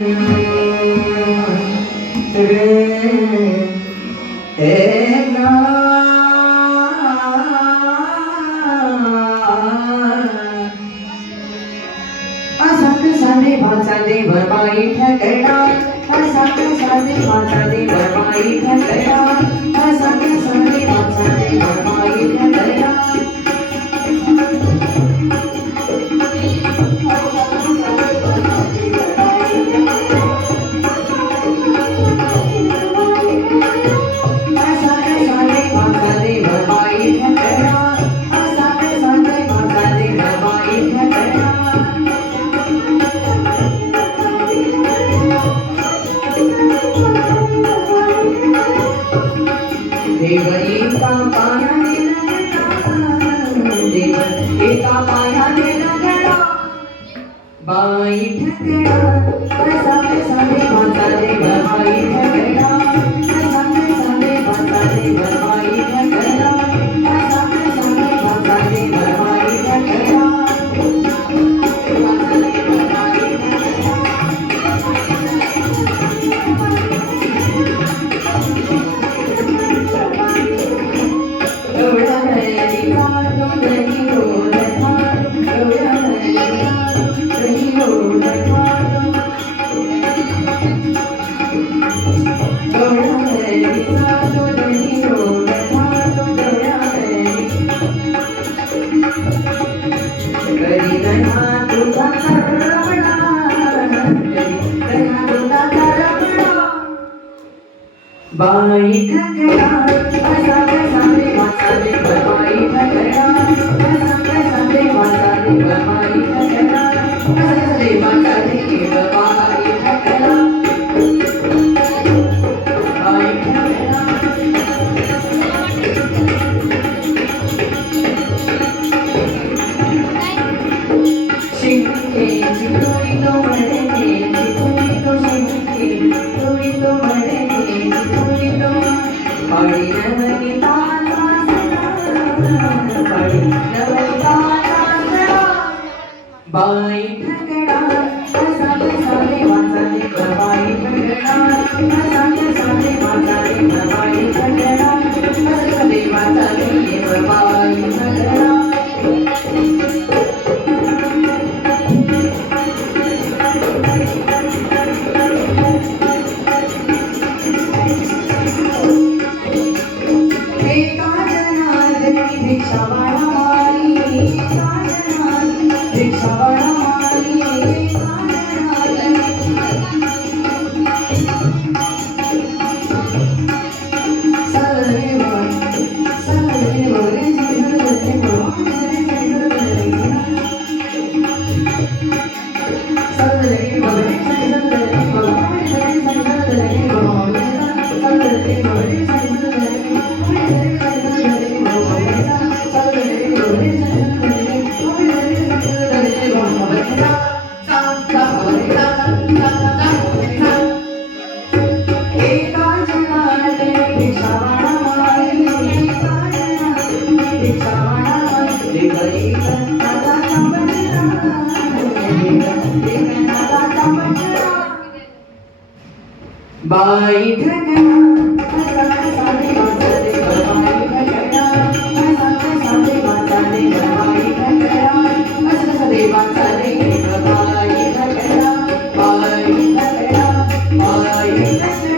साधे भाचादे भरपाई ठकरा साधे भाचादे भरपाई ठकरा साधे भाचादे भरपाई ठकरा देव एका पायाने लगडा बाई ठकरा साधे भाचादे भरपाई ठकरा साधे भाचादे भरपाई ठकरा साधे भाचादे भरपाई ठकरा बाई ठकरा साधे भाचादे भरपाई ठकरा साधे भाचादे भरपाई ठकरा साधे भाचादे भरपाई ठकरा बाई ठकरा शिंके चितोई तो मरे चितोई तो शिंके चितोई तो मरे पड़ी नवनी तारा पड़ी नवनी तारा बाई ठकरा साधे भाचादे भरपाई ठकरा साधे भाचादे भरपाई ठकरा साधे भाचादे भरपाई ठकरा बाई ठकरा साधे भाचादे भरपाई ठकरा साधे भाचादे भरपाई ठकरा साधे भाचादे भरपाई ठकरा बाई ठकरा